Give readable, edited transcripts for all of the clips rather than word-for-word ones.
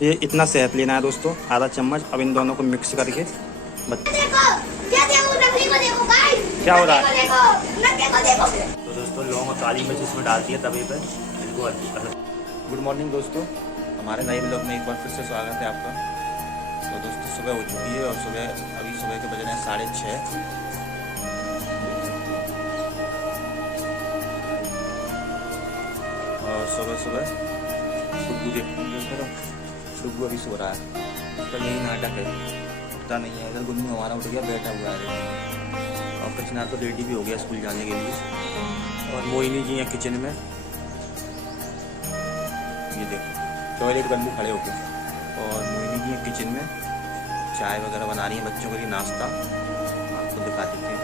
ये इतना शहद लेना है दोस्तों, आधा चम्मच। अब इन दोनों को मिक्स करके क्या हो रहा है। तो दोस्तों लौंग और काली मिर्च इसमें डालती है तवे पर, इनको गुड मॉर्निंग दोस्तों, हमारे नए ब्लॉग में एक बार फिर से स्वागत है आपका। तो दोस्तों सुबह हो चुकी है और अभी सुबह के बज रहे हैं 6:30। और सुबह डुग्गू अभी सो रहा है, तो यही नाटक है, उठता नहीं है। इधर गुन्नू हमारा उठ गया, बैठा हुआ है। और कृष्णा तो रेडी भी हो गया स्कूल जाने के लिए। और मोहिनी जी हैं किचन में, ये देखो टॉयलेट बंदू खड़े होके। और मोहिनी जी हैं किचन में, चाय वगैरह बना रही हैं बच्चों के लिए नाश्ता, आपको दिखा देते हैं।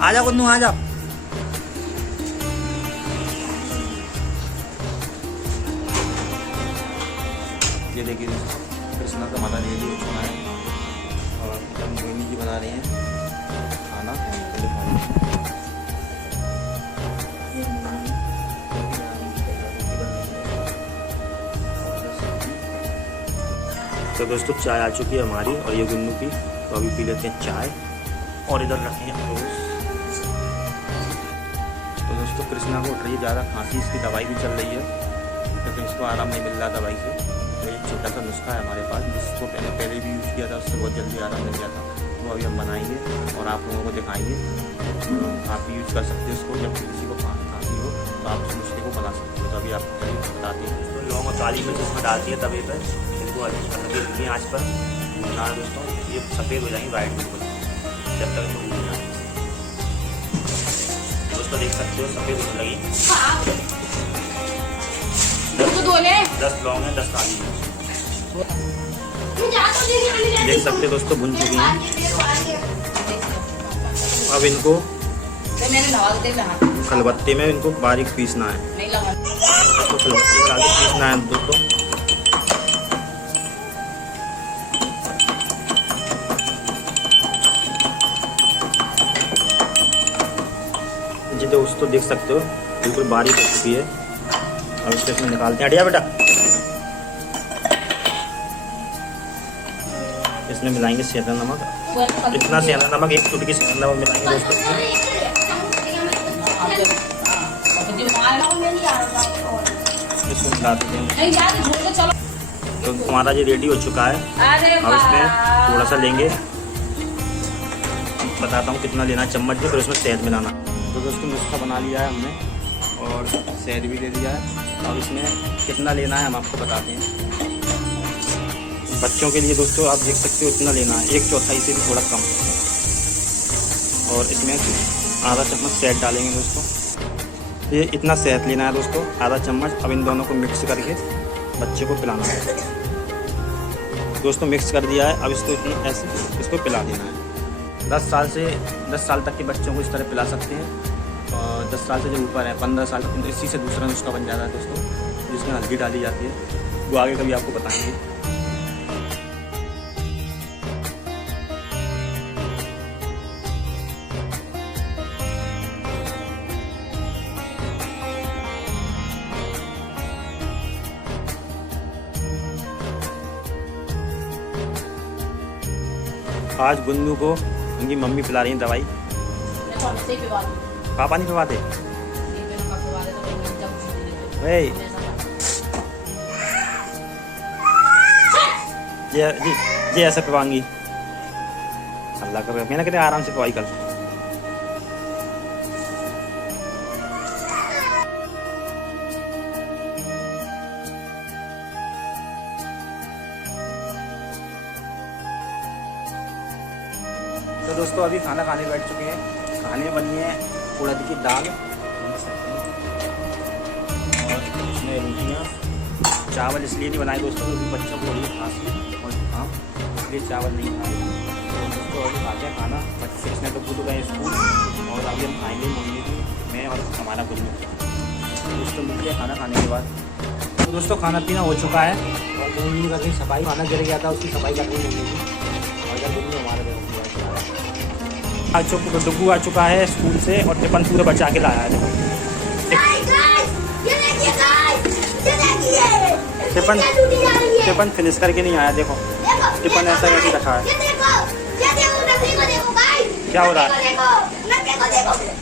आजा गुन्नू आजा। ये देखिए कृष्णा का माता रेडी हो चुका है और मोहिनी जी बना रही हैं खाना। तो दोस्तों चाय आ चुकी है हमारी और ये गुन्नू की, तो अभी पी लेते हैं चाय। और इधर रखे हैं रोज। तो दोस्तों कृष्णा को उठ रही है ज़्यादा खांसी, इसकी दवाई भी चल रही है, लेकिन इसको आराम नहीं मिल रहा दवाई से। तो एक छोटा सा नुस्खा है हमारे पास, जिसको पहले भी यूज़ किया था, उससे बहुत जल्दी आराम मिल गया था। वो अभी हम बनाएंगे और आप लोगों को दिखाएंगे। तो आप भी यूज़ कर सकते हो इसको, जब किसी को खांसी हो तो आप उस नुस्खे को बना सकते हो। तो अभी आपको चलिए बताते हैं। तो लौंग और काली मिर्च इसमें डालती है तवे पर, इनको हल्की आँच पर भूनना है दोस्तों। ये सफ़ेद हो जाएंगे वाइट बिल्कुल, जब तक तो भूनना है दोस्तों। देख सकते हो सफ़ेद होने लगी। 10 लौंग है, 10 काली मिर्च। देख सकते हो दोस्तों भुन चुकी हैं। अब इनको खलबत्ते में इनको बारीक पीसना है, तो खलबत्ते में डाल के पीसना है दोस्तों। जी दोस्तों देख सकते हो बिल्कुल बारीक हो चुकी है। अब इसको इसमें निकालते हैं। हटिया बेटा, इसमें मिलाएंगे सेंधा नमक। इतना सेंधा नमक, एक चुटकी सेंधा नमक मिलाएंगे दोस्तों। इसको मिलाते हैं। तो हमारा ये रेडी हो चुका है। अब इसमें थोड़ा सा लेंगे, बताता हूँ कितना लेना है चम्मच में, फिर उसमें शहद मिलाना। तो दोस्तों नुस्खा बना लिया है हमने और शहद भी ले लिया है। अब इसमें कितना लेना है हम आपको बताते हैं। बच्चों के लिए दोस्तों आप देख सकते हो इतना लेना है, 1/4 से भी थोड़ा कम। और इसमें आधा चम्मच शहद डालेंगे दोस्तों। ये इतना शहद लेना है दोस्तों, आधा चम्मच। अब इन दोनों को मिक्स करके बच्चे को पिलाना है दोस्तों। मिक्स कर दिया है, अब इसको इतना ऐसे इसको पिला देना है। 10 साल तक के बच्चों को इस तरह पिला सकते हैं। और 10 साल से जो ऊपर है 15 साल तक, तो इसी से दूसरा नुस्खा बन जाता है दोस्तों, जिसमें हल्दी डाली जाती है। वो आगे कभी आपको बताएंगे। आज गुन्नू को उनकी मम्मी पिला रही है दवाई। पापा नहीं पिलाते। जी ऐसा पिवाएंगी, अल्लाह कर। मैंने कहते आराम से पिवाई कर। तो दोस्तों अभी खाना खाने बैठ चुके हैं। खाने बनी है उड़द की दाल और इसमें रोटियाँ। चावल इसलिए नहीं बनाए दोस्तों क्योंकि बच्चों को वही खांसी और जुकाम, इसलिए चावल नहीं खाए। तो दोस्तों अभी खाते हैं खाना। बच्चे इसने तो खुद गए स्कूल और अभी हम खाएंगे मम्मी की, मैं और हमारा गुन्नू। दोस्तों मिलते हैं खाना खाने के बाद। तो दोस्तों खाना पीना हो चुका है और मम्मी का सफाई, खाना गिर गया था उसकी सफाई करनी मम्मी की। और जब गुन्नू हमारे डुग्गू आ चुका है स्कूल से और टिफिन पूरे बचा के लाया है। टिफिन टिफिन फिनिश करके नहीं आया। देखो टिफिन ऐसा कैसे रखा है, क्या हो रहा है।